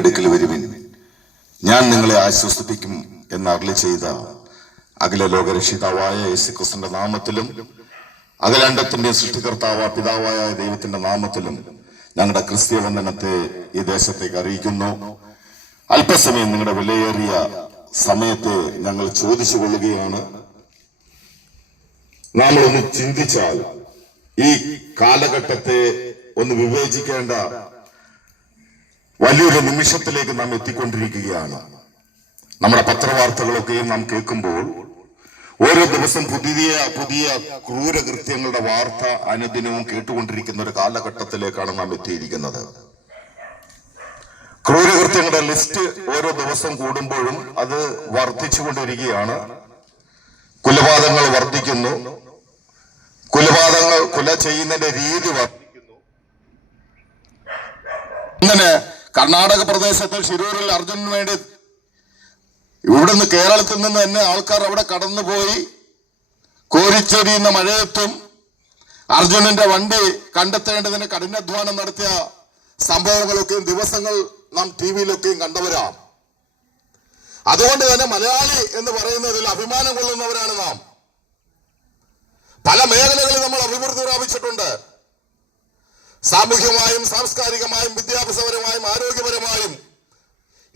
അടുക്കൽ വരുവിൻ, ഞാൻ നിങ്ങളെ ആശ്വസിപ്പിക്കും എന്ന് അരുളി ചെയ്ത അഖില ലോകരക്ഷിതാവായ യേശുക്രിസ്തുവിന്റെ നാമത്തിലും അഖിലാണ്ടത്തിന്റെ സൃഷ്ടികർത്താവ് പിതാവായ ദൈവത്തിന്റെ നാമത്തിലും ഞങ്ങളുടെ ക്രിസ്തീയ വന്ദനത്തെ ഈ ദേശത്തേക്ക് അറിയിക്കുന്നു. അല്പസമയം നിങ്ങളുടെ വിലയേറിയ സമയത്തെ ഞങ്ങൾ ചോദിച്ചു കൊള്ളുകയാണ്. നാം ഒന്ന് ചിന്തിച്ചാൽ ഈ കാലഘട്ടത്തെ ഒന്ന് വിവേചിക്കേണ്ട വലിയൊരു നിമിഷത്തിലേക്ക് നാം എത്തിക്കൊണ്ടിരിക്കുകയാണ്. നമ്മുടെ പത്രവാർത്തകളൊക്കെയും നാം കേൾക്കുമ്പോൾ ഓരോ ദിവസം പുതിയ പുതിയ ക്രൂരകൃത്യങ്ങളുടെ വാർത്ത അനുദിനവും കേട്ടുകൊണ്ടിരിക്കുന്ന ഒരു കാലഘട്ടത്തിലേക്കാണ് നാം എത്തിയിരിക്കുന്നത്. ക്രൂരകൃത്യങ്ങളുടെ ലിസ്റ്റ് ഓരോ ദിവസം കൂടുമ്പോഴും അത് വർദ്ധിച്ചുകൊണ്ടിരിക്കുകയാണ്. കൊലപാതകങ്ങൾ വർദ്ധിക്കുന്നു, കൊല ചെയ്യുന്നതിന്റെ രീതി വർദ്ധിക്കുന്നു. അങ്ങനെ കർണാടക പ്രദേശത്തിൽ ശിരൂരിൽ അർജുനന് വേണ്ടി ഇവിടുന്ന് കേരളത്തിൽ നിന്ന് തന്നെ ആൾക്കാർ അവിടെ കടന്നുപോയി കോരിച്ചൊരിയുന്ന മഴയത്തും അർജുനന്റെ വണ്ടി കണ്ടെത്തേണ്ടതിന് കഠിനാധ്വാനം നടത്തിയ സംഭവങ്ങളൊക്കെയും ദിവസങ്ങൾ നാം ടിവിയിലൊക്കെയും കണ്ടവരാം. അതുകൊണ്ട് തന്നെ മലയാളി എന്ന് പറയുന്നതിൽ അഭിമാനം കൊള്ളുന്നവരാണ് നാം. പല മേഖലകളിൽ നമ്മൾ അഭിവൃദ്ധി പ്രാപിച്ചിട്ടുണ്ട്. സാമൂഹ്യമായും സാംസ്കാരികമായും വിദ്യാഭ്യാസപരമായും ആരോഗ്യപരമായും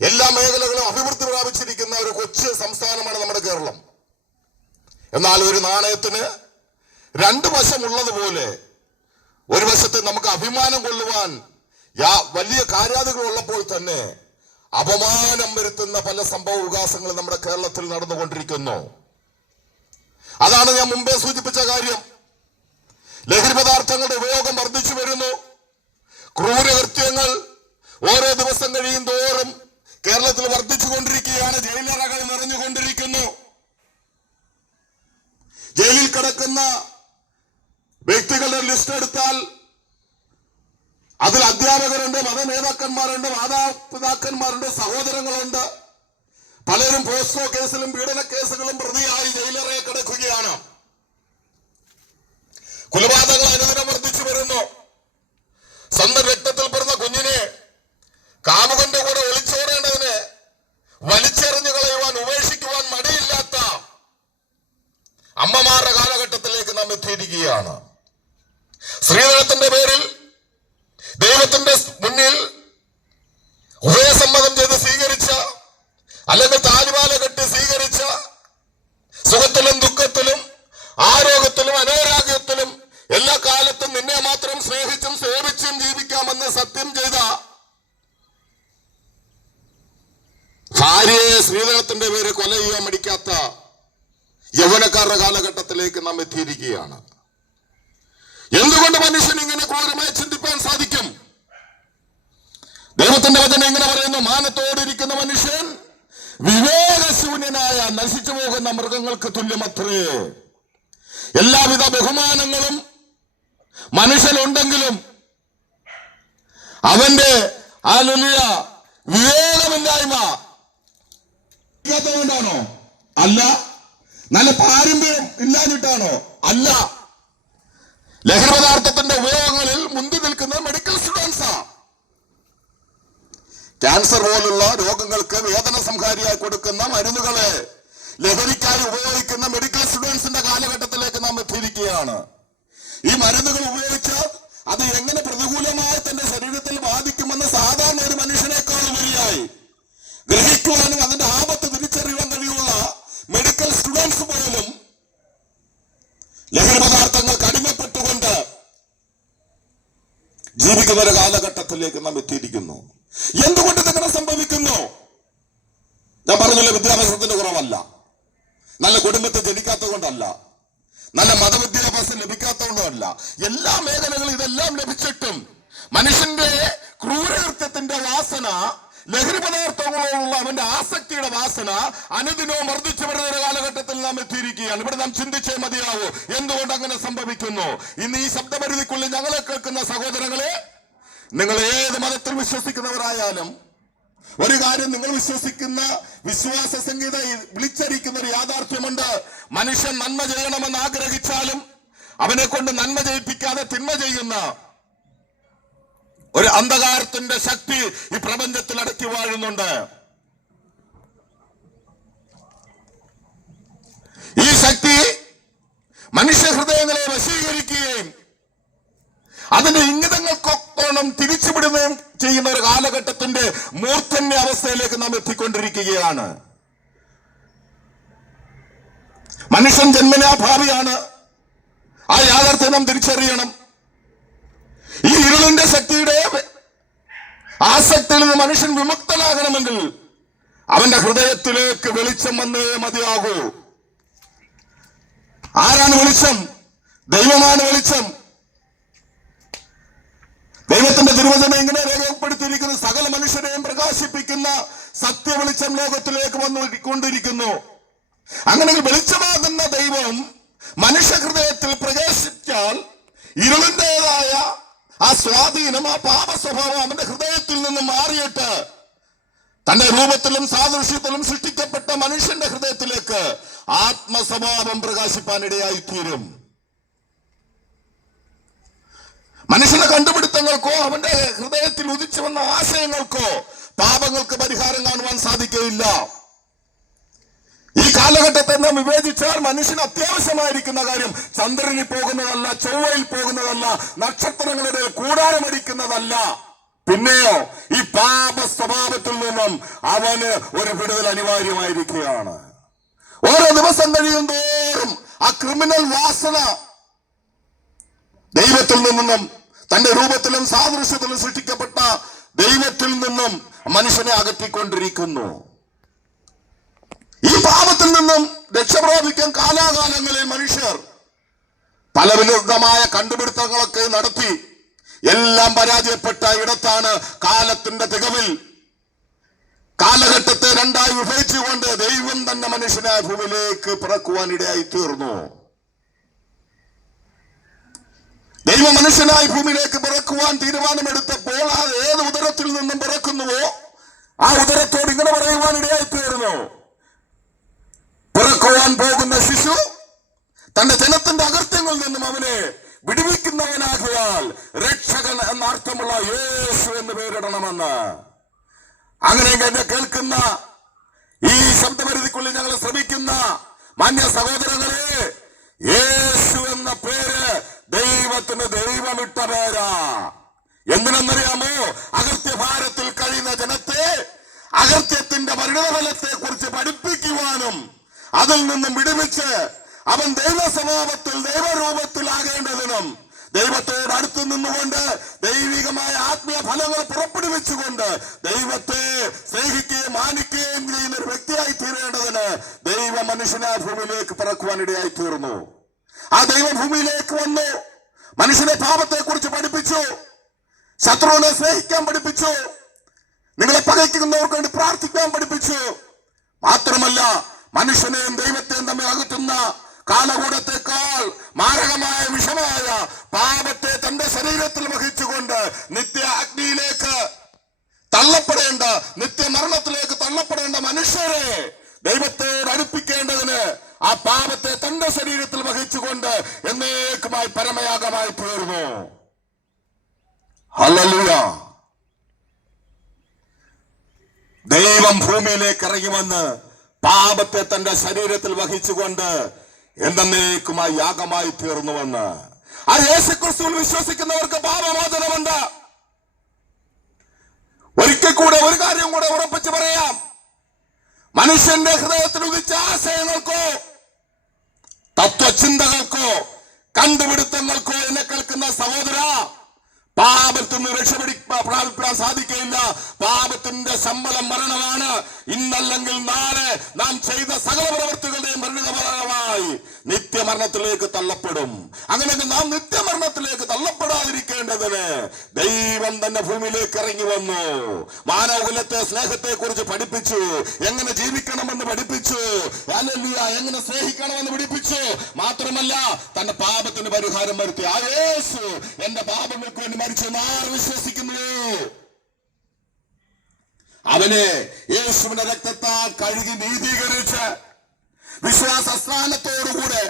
എല്ലാ മേഖലകളും അഭിവൃദ്ധി പ്രാപിച്ചിരിക്കുന്ന ഒരു കൊച്ചു സംസ്ഥാനമാണ് നമ്മുടെ കേരളം. എന്നാൽ ഒരു നാണയത്തിന് രണ്ടു വശമുള്ളതുപോലെ ഒരു വശത്ത് നമുക്ക് അഭിമാനം കൊള്ളുവാൻ വലിയ കാര്യാദികൾ ഉള്ളപ്പോൾ തന്നെ അപമാനം വരുത്തുന്ന പല സംഭവ വികാസങ്ങളും നമ്മുടെ കേരളത്തിൽ നടന്നുകൊണ്ടിരിക്കുന്നു. അതാണ് ഞാൻ മുമ്പേ സൂചിപ്പിച്ച കാര്യം. ലഹരി പദാർത്ഥങ്ങളുടെ ഉപയോഗം വർദ്ധിച്ചു വരുന്നു. ക്രൂരകൃത്യങ്ങൾ ഓരോ ദിവസം കഴിയും തോറും കേരളത്തിൽ വർദ്ധിച്ചുകൊണ്ടിരിക്കുകയാണ്. ജയിലറകൾ നിറഞ്ഞുകൊണ്ടിരിക്കുന്നു. ജയിലിൽ കിടക്കുന്ന വ്യക്തികളുടെ ലിസ്റ്റ് എടുത്താൽ അതിൽ അധ്യാപകരുണ്ട്, മതനേതാക്കന്മാരുണ്ട്, മാതാപിതാക്കന്മാരുണ്ട്, സഹോദരങ്ങളുണ്ട്. പലരും പോസ്കോ കേസിലും പീഡന കേസുകളും പ്രതിയായി ജയിലറയെ കിടക്കുകയാണ്. കൊലപാതകങ്ങൾ അനുദിനം വർദ്ധിച്ചു വരുന്നു. സ്വന്തം രക്തത്തിൽ പിറന്ന കുഞ്ഞിനെ കാമുകന്റെ കൂടെ ഒളിച്ചോടേണ്ടതിന് വലിച്ചെറിഞ്ഞു കളയുവാൻ ഉപേക്ഷിക്കുവാൻ മടിയില്ലാത്ത അമ്മമാരുടെ കാലഘട്ടത്തിലേക്ക് നാം എത്തിയിരിക്കുകയാണ്. സ്ത്രീധനത്തിന്റെ പേരിൽ ദൈവത്തിന്റെ മുന്നിൽ ഉഭയസമ്മതം ചെയ്ത് സ്വീകരിച്ച അല്ലെങ്കിൽ താലിമാല കെട്ടി സ്വീകരിച്ച സുഖത്തിലും ദുഃഖത്തിലും ആരോഗ്യത്തിലും അനാരോഗ്യത്തിലും എല്ലാ കാലത്തും നിന്നെ മാത്രം സ്നേഹിച്ചും സേവിച്ചും ജീവിക്കാമെന്ന് സത്യം ചെയ്ത ഭാര്യയെ സ്ത്രീധനത്തിന്റെ പേര് കൊല ചെയ്യാൻ മടിക്കാത്ത യൗവനക്കാരുടെ കാലഘട്ടത്തിലേക്ക് നാം എത്തിയിരിക്കുകയാണ്. എന്തുകൊണ്ട് മനുഷ്യൻ ഇങ്ങനെ ക്രൂരമായി ചിന്തിപ്പാൻ സാധിക്കും? ദൈവത്തിന്റെ വചനം ഇങ്ങനെ പറയുന്നു, മാനത്തോടിരിക്കുന്ന മനുഷ്യൻ വിവേകശൂന്യനായ നശിച്ചു പോകുന്ന മൃഗങ്ങൾക്ക് തുല്യമത്രേ. എല്ലാവിധ ബഹുമാനങ്ങളും മനുഷ്യനുണ്ടെങ്കിലും അവന്റെ ആ വലിയ വിവേകമില്ലായ്മ ാണോ? അല്ല. നല്ല പാരമ്പര്യം ഇല്ലാഞ്ഞിട്ടാണോ? അല്ല. ലഹരി പദാർത്ഥത്തിന്റെ ഉപയോഗങ്ങളിൽ മുൻപ് നിൽക്കുന്നത് മെഡിക്കൽ സ്റ്റുഡൻസാ. ക്യാൻസർ പോലുള്ള രോഗങ്ങൾക്ക് വേദന സംഹാരിയായി കൊടുക്കുന്ന മരുന്നുകളെ ലഹരിക്കായി ഉപയോഗിക്കുന്ന മെഡിക്കൽ സ്റ്റുഡൻസിന്റെ കാലഘട്ടത്തിലേക്ക് നാം എത്തിയിരിക്കുകയാണ്. ഈ മരുന്നുകൾ ഉപയോഗിച്ച് അത് എങ്ങനെ പ്രതികൂലമായി തന്റെ ശരീരത്തിൽ ബാധിക്കുമെന്ന് സാധാരണ ഒരു മനുഷ്യനേക്കാൾ ഉപരിയായി ഗ്രഹിക്കുവാനും അതിന്റെ ആപത്ത് തിരിച്ചറിയാൻ കഴിയുള്ള മെഡിക്കൽ സ്റ്റുഡൻസ് പോലും ലഹരി പദാർത്ഥങ്ങൾക്ക് അടിമപ്പെട്ടുകൊണ്ട് ജീവിക്കുന്ന ഒരു കാലഘട്ടത്തിലേക്ക് നാം എത്തിയിരിക്കുന്നു. എന്തുകൊണ്ട് ഇങ്ങനെ സംഭവിക്കുന്നു? ഞാൻ പറഞ്ഞല്ലോ, വിദ്യാഭ്യാസത്തിന്റെ കുറവല്ല, നല്ല കുടുംബത്തെ ജനിക്കാത്തത് കൊണ്ടല്ല, നല്ല മതവിദ്യാഭ്യാസം ലഭിക്കാത്തതുകൊണ്ടല്ല. എല്ലാ മേഖലകളും ഇതെല്ലാം ലഭിച്ചിട്ടും മനുഷ്യന്റെ ക്രൂരകൃത്യത്തിന്റെ വാസന, ലഹരി പദാർത്ഥങ്ങളോടുള്ള അവന്റെ ആസക്തിയുടെ വാസന അനുദിനവും വർദ്ധിച്ചു വരുന്ന ഒരു കാലഘട്ടത്തിൽ നാം എത്തിയിരിക്കുകയാണ്. ഇവിടെ നാം ചിന്തിച്ചേ മതിയാവൂ, എന്തുകൊണ്ട് അങ്ങനെ സംഭവിക്കുന്നു. ഇന്ന് ഈ ശബ്ദപരിധിക്കുള്ളിൽ ഞങ്ങളെ കേൾക്കുന്ന സഹോദരങ്ങളെ, നിങ്ങൾ ഏത് മതത്തിൽ വിശ്വസിക്കുന്നവരായാലും ഒരു കാര്യം നിങ്ങൾ വിശ്വസിക്കുന്ന വിശ്വാസ സംഹിത വിളിച്ചരിക്കുന്ന ഒരു യാഥാർത്ഥ്യമുണ്ട്. മനുഷ്യൻ നന്മ ചെയ്യണമെന്ന് ആഗ്രഹിച്ചാലും അവനെ കൊണ്ട് നന്മ ചെയ്യിപ്പിക്കാതെ തിന്മ ചെയ്യുന്ന ഒരു അന്ധകാരത്തിന്റെ ശക്തി ഈ പ്രപഞ്ചത്തിൽ അടക്കി വാഴുന്നുണ്ട്. ഈ ശക്തി മനുഷ്യ ഹൃദയങ്ങളെ വശീകരിക്കുകയും അതിന്റെ ഇംഗിതങ്ങൾക്കൊപ്പം തിരിച്ചുവിടുകയും ചെയ്യുന്ന ഒരു കാലഘട്ടത്തിന്റെ മൂർധന്യ അവസ്ഥയിലേക്ക് നാം എത്തിക്കൊണ്ടിരിക്കുകയാണ്. മനുഷ്യൻ ജന്മനാ ഭാവിയാണ്. ആ യാഥാർത്ഥ്യം നാം തിരിച്ചറിയണം. ഈ ഇരുളിന്റെ ശക്തിയുടെ ആസക്തിയിൽ നിന്ന് മനുഷ്യൻ വിമുക്തനാകണമെങ്കിൽ അവന്റെ ഹൃദയത്തിലേക്ക് വെളിച്ചം വന്നേ മതിയാകൂ. ആരാണ് വെളിച്ചം? ദൈവമാണ് വെളിച്ചം. ദൈവത്തിന്റെ തിരുവചനം ഇങ്ങനെ രേഖപ്പെടുത്തിയിരിക്കുന്നു: സകല മനുഷ്യരെയും പ്രകാശിപ്പിക്കുന്ന സത്യവെളിച്ചം ലോകത്തിലേക്ക് വന്നുകൊണ്ടിരിക്കുന്നു. അങ്ങനെ വെളിച്ചമാകുന്ന ദൈവം മനുഷ്യ ഹൃദയത്തിൽ പ്രകാശിച്ചാൽ ഇരുളിൻ്റെതായ ആ സ്വാധീനം, ആ പാപ സ്വഭാവം അവന്റെ ഹൃദയത്തിൽ നിന്ന് മാറിയിട്ട് തന്റെ രൂപത്തിലും സാദൃശ്യത്തിലും സൃഷ്ടിക്കപ്പെട്ട മനുഷ്യന്റെ ഹൃദയത്തിലേക്ക് ആത്മസ്വഭാവം പ്രകാശിപ്പാനിടയായി തീരും. മനുഷ്യന്റെ കണ്ടുപിടുത്തങ്ങൾക്കോ അവന്റെ ഹൃദയത്തിൽ ഉദിച്ചു വന്ന ആശയങ്ങൾക്കോ പാപങ്ങൾക്ക് പരിഹാരം കാണുവാൻ സാധിക്കുകയില്ല. ഈ കാലഘട്ടത്തെ നാം വിവേചിച്ചാൽ മനുഷ്യന് അത്യാവശ്യമായിരിക്കുന്ന കാര്യം ചന്ദ്രനിൽ പോകുന്നതല്ല, ചൊവ്വയിൽ പോകുന്നതല്ല, നക്ഷത്രങ്ങളുടെ കൂടാരമടിക്കുന്നതല്ല. പിന്നെയോ ഈ പാപ സ്വഭാവത്തിൽ നിന്നും അവന് ഒരു വിടുതൽ അനിവാര്യമായിരിക്കുകയാണ്. ഓരോ ദിവസം കഴിയും തോറും ആ ക്രിമിനൽ വാസന ദൈവത്തിൽ നിന്നും, തന്റെ രൂപത്തിലും സാദൃശ്യത്തിലും സൃഷ്ടിക്കപ്പെട്ട ദൈവത്തിൽ നിന്നും മനുഷ്യനെ അകറ്റിക്കൊണ്ടിരിക്കുന്നു. ഈ പാപത്തിൽ നിന്നും രക്ഷപ്രാപിക്കാൻ കാലാകാലങ്ങളിൽ മനുഷ്യർ പല വിരുദ്ധമായ കണ്ടുപിടുത്തങ്ങളൊക്കെ നടത്തി എല്ലാം പരാജയപ്പെട്ട ഇടത്താണ് കാലത്തിന്റെ തികവിൽ കാലഘട്ടത്തെ രണ്ടായി വിഭജിച്ചുകൊണ്ട് ദൈവം തന്നെ മനുഷ്യനായ ഭൂമിയിലേക്ക് പിറക്കുവാൻ ഇടയായി തീർന്നു. ദൈവം മനുഷ്യനായി ഭൂമിയിലേക്ക് പിറക്കുവാൻ തീരുമാനമെടുത്തപ്പോൾ ആ ഏത് ഉദരത്തിൽ നിന്നും പിറക്കുന്നുവോ ആ ഉദരത്തോട് ഇങ്ങനെ പറയുവാൻ ഇടയായി തീർന്നു: പിറക്കുവാൻ പോകുന്ന ശിശു തന്റെ ജനത്തിന്റെ അകൃത്യങ്ങളിൽ നിന്നും അവനെ വിടുവിക്കുന്നവനാകിയാൽ രക്ഷകൻ എന്ന അർത്ഥമുള്ള യേശു എന്ന് പേരിടണമെന്ന്. അങ്ങനെ എന്നെ കേൾക്കുന്ന ഈ ശബ്ദപരിധിക്കുള്ളിൽ ഞങ്ങൾ ശ്രമിക്കുന്ന മാന്യ സഹോദരങ്ങളെ, യേശു എന്ന പേര് ദൈവത്തിന് ദൈവമിട്ട പേരാ. എന്തിനെന്നറിയാമോ? അകൃത്യഭാരത്തിൽ കഴിയുന്ന ജനത്തെ അകൃത്യത്തിന്റെ പരിണതഫലത്തെ കുറിച്ച് പഠിപ്പിക്കുവാനും അതിൽ നിന്നും വിടുവിച്ച് അവൻ ദൈവസ്വഭാവത്തിൽ ദൈവരൂപത്തിലാകേണ്ടതിനും ദൈവത്തോട് അടുത്ത് നിന്നുകൊണ്ട് ദൈവികമായ ആത്മീയ ഫലങ്ങൾ പുറപ്പെടുവിച്ചുകൊണ്ട് ദൈവത്തെ സ്നേഹിക്കുകയും മാനിക്കുകയും ചെയ്യുന്ന ഒരു വ്യക്തിയായി തീരേണ്ടതിന് ദൈവ മനുഷ്യനായ ഭൂമിയിലേക്ക് പിറക്കുവാനിടയായി തീർന്നു. ആ ദൈവ ഭൂമിയിലേക്ക് വന്നു. മനുഷ്യനെ പാപത്തെ കുറിച്ച് പഠിപ്പിച്ചു, ശത്രുവിനെ സ്നേഹിക്കാൻ പഠിപ്പിച്ചു, നിങ്ങളെ പകയ്ക്കുന്നവർക്ക് വേണ്ടി പ്രാർത്ഥിക്കാൻ പഠിപ്പിച്ചു. മാത്രമല്ല മനുഷ്യനെയും ദൈവത്തെയും തമ്മിൽ അകറ്റുന്ന കാലകൂടത്തെക്കാൾ മാരകമായ വിഷമായ പാപത്തെ തന്റെ ശരീരത്തിൽ വഹിച്ചുകൊണ്ട് നിത്യ അഗ്നിയിലേക്ക് തള്ളപ്പെടേണ്ട, നിത്യമരണത്തിലേക്ക് തള്ളപ്പെടേണ്ട മനുഷ്യരെ ദൈവത്തോട് അടുപ്പിക്കേണ്ടതിന് ആ പാപത്തെ തന്റെ ശരീരത്തിൽ വഹിച്ചുകൊണ്ട് എന്നേക്കുമായി പരമയാഗമായി തീർന്നു. ഹല്ലേലൂയ! ദൈവം ഭൂമിയിലേക്ക് ഇറങ്ങി വന്ന് പാപത്തെ തന്റെ ശരീരത്തിൽ വഹിച്ചുകൊണ്ട് എന്നേക്കുമായി യാഗമായി തീർന്നുവെന്ന്. ആ യേശുക്രിസ്തുവിൽ വിശ്വസിക്കുന്നവർക്ക് പാപമോചനമുണ്ട്. ഒരിക്കൽ കൂടെ ഒരു കാര്യം കൂടെ ഉറപ്പിച്ച് പറയാം: മനുഷ്യന്റെ ഹൃദയത്തിൽ ഉദിച്ച ആശയങ്ങൾക്കോ തത്വചിന്തകൾക്കോ കണ്ടുപിടുത്തങ്ങൾക്കോ എന്നെ കേൾക്കുന്ന സഹോദര, പാപത്തിൽ നിന്ന് പ്രാപിക്കാൻ സാധിക്കില്ല. പാപത്തിന്റെ ശമ്പളം മരണമാണ്. ഇന്നല്ലെങ്കിൽ നാളെ നാം ചെയ്ത സകല പ്രവൃത്തികളുടെയും പരിണിതഫലമായി നിത്യമരണത്തിലേക്ക് തള്ളപ്പെടും. അങ്ങനെ നാം നിത്യമരണത്തിലേക്ക് തള്ളപ്പെടാതിരിക്കേണ്ടതിന് ദൈവം തന്നെ ഭൂമിയിലേക്ക് ഇറങ്ങി വന്നു. മാനവകുലത്തെ സ്നേഹത്തെ കുറിച്ച് പഠിപ്പിച്ചു, എങ്ങനെ ജീവിക്കണമെന്ന് പഠിപ്പിച്ചു, ഹല്ലേലൂയ, എങ്ങനെ സ്നേഹിക്കണമെന്ന് പഠിപ്പിച്ചു. മാത്രമല്ല തന്റെ പാപത്തിന് പരിഹാരം വരുത്തി. ആ യേശു എന്റെ പാപങ്ങൾക്ക് വേണ്ടി മരിച്ചെന്ന് ആർ വിശ്വസിക്കുന്നു, അവനെ യേശുവിന്റെ രക്തത്താൽ കഴുകി നീതീകരിച്ച് വിശ്വാസ സ്നാനത്തോടുകൂടെ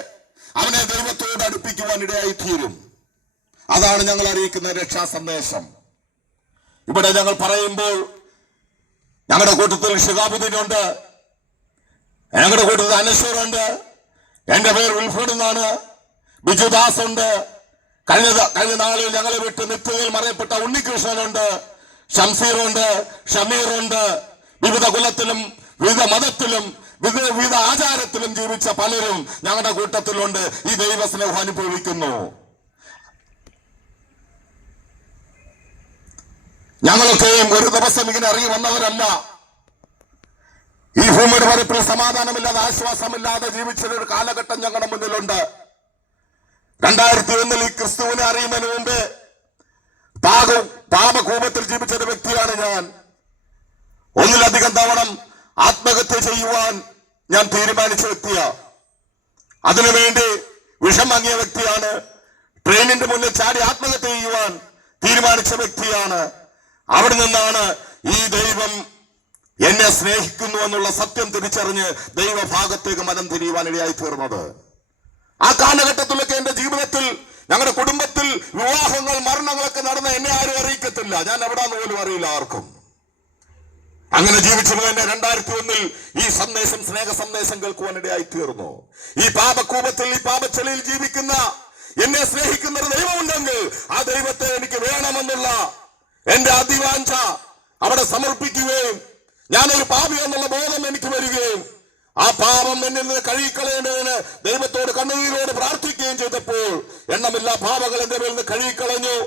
അവനെ ദൈവത്തോട് അടുപ്പിക്കുവാൻ ഇടയായി തീരും. അതാണ് ഞങ്ങൾ അറിയിക്കുന്ന രക്ഷാ സന്ദേശം. ഇവിടെ ഞങ്ങൾ പറയുമ്പോൾ ഞങ്ങളുടെ കൂട്ടത്തിൽ ഷിഹാബുദ്ദീനുണ്ട്, ഞങ്ങളുടെ കൂട്ടത്തിൽ അനശ്വറുണ്ട്, എന്റെ പേര് വിൽഫ്രഡ് എന്നാണ്, ബിജുദാസ് ഉണ്ട്, കഴിഞ്ഞ നാളിൽ ഞങ്ങളെ വിട്ട് നിത്യതയിൽ മറയപ്പെട്ട ഉണ്ണികൃഷ്ണനുണ്ട്, ഷംസീറുണ്ട്, ഷമീറുണ്ട്. വിവിധ കുലത്തിലും വിവിധ മതത്തിലും വിവിധ ആചാരത്തിലും ജീവിച്ച പലരും ഞങ്ങളുടെ കൂട്ടത്തിലുണ്ട്. ഈ ദൈവസ്നേഹം അനുഭവിക്കുന്നു. ഞങ്ങളൊക്കെയും ഒരു ദിവസം ഇങ്ങനെ ഇറങ്ങി വന്നവരല്ല. ഈ ഭൂമിയുടെ പരപ്പിൽ സമാധാനമില്ലാതെ ആശ്വാസമില്ലാതെ ജീവിച്ചൊരു കാലഘട്ടം ഞങ്ങളുടെ മുന്നിലുണ്ട്. 2001 ഈ ക്രിസ്തുവിനെ അറിയുന്നതിന് മുമ്പേ പാപകൂപത്തിൽ ജീവിച്ചൊരു വ്യക്തിയാണ് ഞാൻ. ഒന്നിലധികം തവണ ആത്മഹത്യ ചെയ്യുവാൻ ഞാൻ തീരുമാനിച്ച വ്യക്തിയാ. അതിനുവേണ്ടി വിഷം വാങ്ങിയ വ്യക്തിയാണ്. ട്രെയിനിന്റെ മുന്നിൽ ചാടി ആത്മഹത്യ ചെയ്യുവാൻ തീരുമാനിച്ച വ്യക്തിയാണ്. അവിടെ നിന്നാണ് ഈ ദൈവം എന്നെ സ്നേഹിക്കുന്നു എന്നുള്ള സത്യം തിരിച്ചറിഞ്ഞ് ദൈവഭാഗത്തേക്ക് മനം തിരിയുവാൻ ഇടയായി തീർന്നത്. ആ കാലഘട്ടത്തിലൊക്കെ എന്റെ ജീവിതത്തിൽ ഞങ്ങളുടെ കുടുംബത്തിൽ വിവാഹങ്ങൾ മരണങ്ങളൊക്കെ നടന്ന എന്നെ ആരും അറിയിക്കത്തില്ല. ഞാൻ എവിടാന്ന് പോലും അറിയില്ല ആർക്കും. അങ്ങനെ ജീവിച്ചിരുന്ന എന്നെ 2001 ഈ സന്ദേശം, സ്നേഹ സന്ദേശം കേൾക്കുവാൻ ഇടയായി തീർന്നു. ഈ പാപകൂപത്തിൽ, ഈ പാപച്ചെളിയിൽ ജീവിക്കുന്ന എന്നെ സ്നേഹിക്കുന്ന ഒരു ദൈവമുണ്ടെങ്കിൽ ആ ദൈവത്തെ എനിക്ക് വേണമെന്നുള്ള എന്റെ അതിവാഞ്ച അവിടെ സമർപ്പിക്കുകയും ഞാനൊരു പാപി എന്നുള്ള ബോധം എനിക്ക് വരികയും ആ പാപം എന്നിൽ നിന്ന് കഴുകിക്കളയേണ്ടതിന് ദൈവത്തോട് കണ്ണുനീരോട് പ്രാർത്ഥിക്കുകയും ചെയ്തപ്പോൾ എണ്ണമില്ല പാപങ്ങൾ എന്റെ മേൽ നിന്ന് കഴുകിക്കളഞ്ഞു.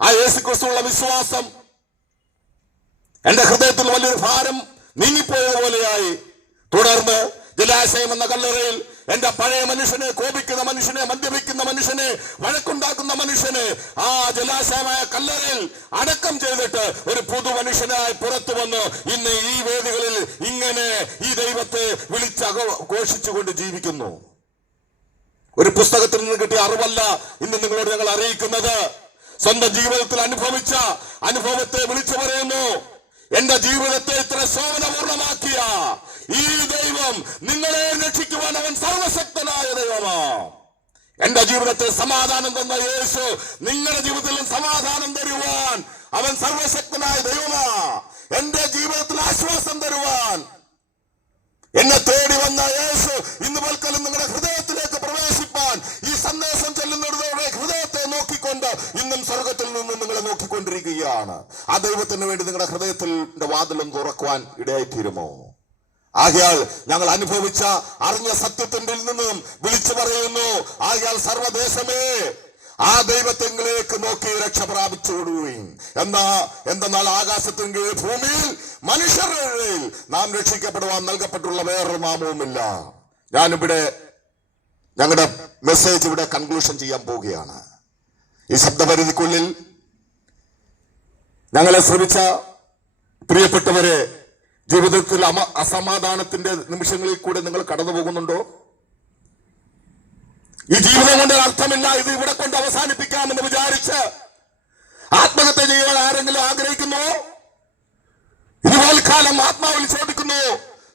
ആ യേശുക്രിസ്തുവുള്ള വിശ്വാസം എന്റെ ഹൃദയത്തിൽ വലിയൊരു ഭാരം നീങ്ങിപ്പോയതുപോലെയായി. തുടർന്ന് ജലാശയം എന്ന കല്ലറയിൽ എന്റെ പഴയ മനുഷ്യനെ, കോപിക്കുന്ന മനുഷ്യനെ, മദ്യപിക്കുന്ന മനുഷ്യനെ, വഴക്കുണ്ടാക്കുന്ന മനുഷ്യനെ ആ ജലാശയമായ കല്ലറയിൽ അടക്കം ചെയ്തിട്ട് ഒരു പുതു മനുഷ്യനായി പുറത്തു വന്ന് ഇന്ന് ഈ വേദികളിൽ ഇങ്ങനെ ഈ ദൈവത്തെ ഘോഷിച്ചുകൊണ്ട് ജീവിക്കുന്നു. ഒരു പുസ്തകത്തിൽ നിന്ന് കിട്ടിയ അറിവല്ല ഇന്ന് നിങ്ങളോട് ഞങ്ങൾ അറിയിക്കുന്നത്. സ്വന്തം ജീവിതത്തിൽ അനുഭവിച്ച അനുഭവത്തെ വിളിച്ചു പറയുന്നു. എന്റെ ജീവിതത്തെ ഇത്ര ശോഭനപൂർണമാക്കിയ ഈ ദൈവം നിങ്ങളെ രക്ഷിക്കുവാൻ അവൻ സർവശക്തനായ ദൈവമാ. എന്റെ ജീവിതത്തിൽ സമാധാനം തന്ന യേശു നിങ്ങളുടെ ജീവിതത്തിലും സമാധാനം തരുവാൻ അവൻ സർവശക്തനായ ദൈവമാ. എന്റെ ജീവിതത്തിൽ ആശ്വാസം തരുവാൻ എന്നെ തേടി വന്ന യേശു ഇന്ന് പൽക്കലും നിങ്ങളുടെ ഹൃദയത്തിലേക്ക് പ്രവേശിപ്പാൻ ഈ സന്ദേശം ചെല്ലുന്നവരുടെ ഹൃദയത്തെ നോക്കിക്കൊണ്ട് ഇന്നും സ്വർഗത്തിൽ നിന്നും നിങ്ങളെ നോക്കിക്കൊണ്ടിരിക്കുകയാണ്. ആ ദൈവത്തിന് വേണ്ടി നിങ്ങളുടെ ഹൃദയത്തിന്റെ വാതിലും തുറക്കുവാൻ ഇടയായിത്തീരുമോ? ആകയാൽ ഞങ്ങൾ അനുഭവിച്ച അറിഞ്ഞ സത്യത്തിന്റെ നിന്നും വിളിച്ചു പറയുന്നു. ആകയാൽ സർവദേശമേ ആ ദൈവത്തിലേക്ക് നോക്കി രക്ഷ പ്രാപിച്ചു കൊടുക്കുകയും എന്തെന്നാൽ ആകാശത്തിൻ ഭൂമിയിൽ മനുഷ്യരുടെ നാം രക്ഷിക്കപ്പെടുവാൻ നൽകപ്പെട്ടുള്ള വേറൊരു നാമവുമില്ല. ഞാനിവിടെ ഞങ്ങളുടെ മെസ്സേജ് ഇവിടെ കൺക്ലൂഷൻ ചെയ്യാൻ പോവുകയാണ്. ഈ ശബ്ദപരിധിക്കുള്ളിൽ ഞങ്ങളെ ശ്രമിച്ച പ്രിയപ്പെട്ടവരെ, ജീവിതത്തിൽ അസമാധാനത്തിന്റെ നിമിഷങ്ങളിൽ കൂടെ നിങ്ങൾ കടന്നു പോകുന്നുണ്ടോ? ഈ ജീവിതം കൊണ്ട് അർത്ഥമില്ല, ഇത് ഇവിടെ കൊണ്ട് അവസാനിപ്പിക്കാമെന്ന് വിചാരിച്ച് ആത്മഹത്യ ചെയ്യുവാൻ ആരെങ്കിലും ആഗ്രഹിക്കുന്നു? ഇതുപോൽക്കാലം ആത്മാവിൽ ചോദിക്കുന്നു,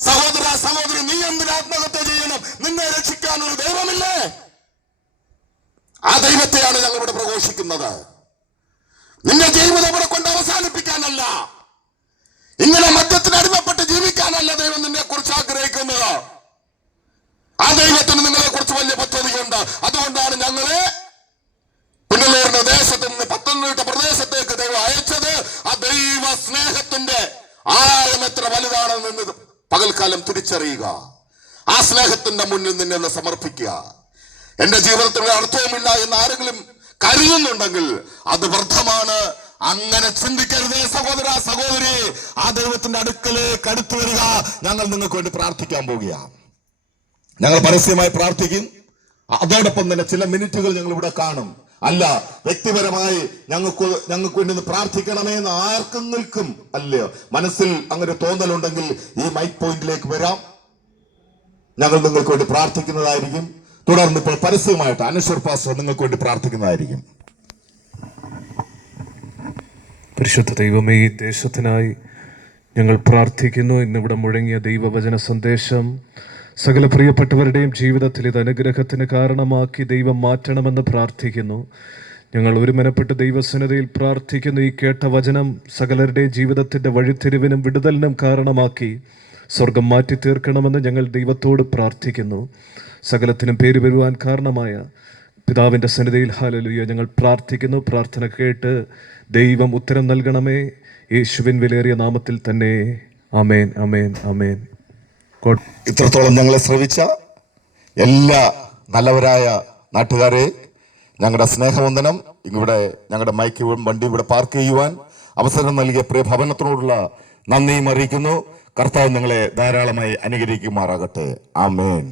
സഹോദര സഹോദരി, നീ എന്തിന് ആത്മഹത്യ ചെയ്യണം? നിന്നെ രക്ഷിക്കാൻ ഒരു ദൈവമില്ലേ? ആ ദൈവത്തെയാണ് ഞങ്ങൾ ഇവിടെ പ്രഘോഷിക്കുന്നത്. നിന്റെ ജീവിതം ഇവിടെ കൊണ്ട് അവസാനിപ്പിക്കാനല്ല, ഇങ്ങനെ മദ്യത്തിന് അടിമപ്പെട്ട് ജീവിക്കാനല്ല ദൈവം നിന്നെ കുറിച്ച് ആഗ്രഹിക്കുന്നത്. ആ ദൈവത്തിന് നിങ്ങളെ കുറിച്ച് വലിയ പദ്ധതിയുണ്ട്. അതുകൊണ്ടാണ് ഞങ്ങളെ പുനലൂരിന്റെ ദേശത്ത് നിന്ന് പത്തനംതിട്ട പ്രദേശത്തേക്ക് ദൈവം അയച്ചത്. ആ ദൈവ സ്നേഹത്തിന്റെ ആഴം എത്ര വലുതാണെന്ന് പകൽക്കാലം തിരിച്ചറിയുക. ആ സ്നേഹത്തിന്റെ മുന്നിൽ നിന്നെ സമർപ്പിക്കുക. എന്റെ ജീവിതത്തിൽ അർത്ഥവുമില്ല എന്ന് ആരെങ്കിലും കരുതുന്നുണ്ടെങ്കിൽ അത് വ്യർത്ഥമാണ്. അങ്ങനെ ചിന്തിക്കരുതേ സഹോദര സഹോദരി. ആ ദൈവത്തിന്റെ അടുക്കലേക്ക് അടുത്തു വരിക. ഞങ്ങൾ നിങ്ങൾക്ക് വേണ്ടി പ്രാർത്ഥിക്കാൻ പോവുകയാണ്. ഞങ്ങൾ പരസ്യമായി പ്രാർത്ഥിക്കും. അതോടൊപ്പം തന്നെ ചില മിനിറ്റുകൾ ഞങ്ങൾ ഇവിടെ കാണും. അല്ല, വ്യക്തിപരമായി ഞങ്ങൾക്ക് വേണ്ടി പ്രാർത്ഥിക്കണമേ എന്ന് ആർക്കെങ്കിലും അല്ലയോ മനസ്സിൽ അങ്ങനെ തോന്നലുണ്ടെങ്കിൽ ഈ മൈക്ക് പോയിന്റിലേക്ക് വരാം. ഞങ്ങൾ നിങ്ങൾക്ക് വേണ്ടി പ്രാർത്ഥിക്കുന്നതായിരിക്കും. തുടർന്ന് ഇപ്പോൾ പരസ്യമായിട്ട് അനശ്വർ പാസ്റ്റർ നിങ്ങൾക്ക് വേണ്ടി പ്രാർത്ഥിക്കുന്നതായിരിക്കും. പരിശുദ്ധ ദൈവമേ, ഈ ദേശത്തിനായി ഞങ്ങൾ പ്രാർത്ഥിക്കുന്നു. ഇന്നിവിടെ മുഴങ്ങിയ ദൈവവചന സന്ദേശം സകല പ്രിയപ്പെട്ടവരുടെയും ജീവിതത്തിൽ ഇത് അനുഗ്രഹത്തിന് കാരണമാക്കി ദൈവം മാറ്റണമെന്ന് പ്രാർത്ഥിക്കുന്നു. ഞങ്ങൾ ഒരുമനപ്പെട്ട് ദൈവസന്നിധിയിൽ പ്രാർത്ഥിക്കുന്ന ഈ കേട്ട വചനം സകലരുടെ ജീവിതത്തിൻ്റെ വഴിത്തിരിവിനും വിടുതലിനും കാരണമാക്കി സ്വർഗം മാറ്റി തീർക്കണമെന്ന് ഞങ്ങൾ ദൈവത്തോട് പ്രാർത്ഥിക്കുന്നു. സകലത്തിനും പേര് വരുവാൻ കാരണമായ പിതാവിൻ്റെ സന്നിധിയിൽ ഹല്ലേലൂയ ഞങ്ങൾ പ്രാർത്ഥിക്കുന്നു. പ്രാർത്ഥന കേട്ട് ദൈവം ഉത്തരം നൽകണമേ. യേശുവിൻ വിലയേറിയ നാമത്തിൽ തന്നെ ആമേൻ, ആമേൻ, ആമേൻ. ഇത്രത്തോളം ഞങ്ങളെ ശ്രവിച്ച എല്ലാ നല്ലവരായ നാട്ടുകാരെ, ഞങ്ങളുടെ സ്നേഹവന്ദനം. ഇവിടെ ഞങ്ങളുടെ മൈക്ക് വണ്ടി ഇവിടെ പാർക്ക് ചെയ്യുവാൻ അവസരം നൽകിയ പ്രിയ ഭവനത്തിനോടുള്ള നന്ദിയും അറിയിക്കുന്നു. കർത്താവ് ഞങ്ങളെ ധാരാളമായി അനുഗ്രഹിക്കുമാറാകട്ടെ. ആമേൻ.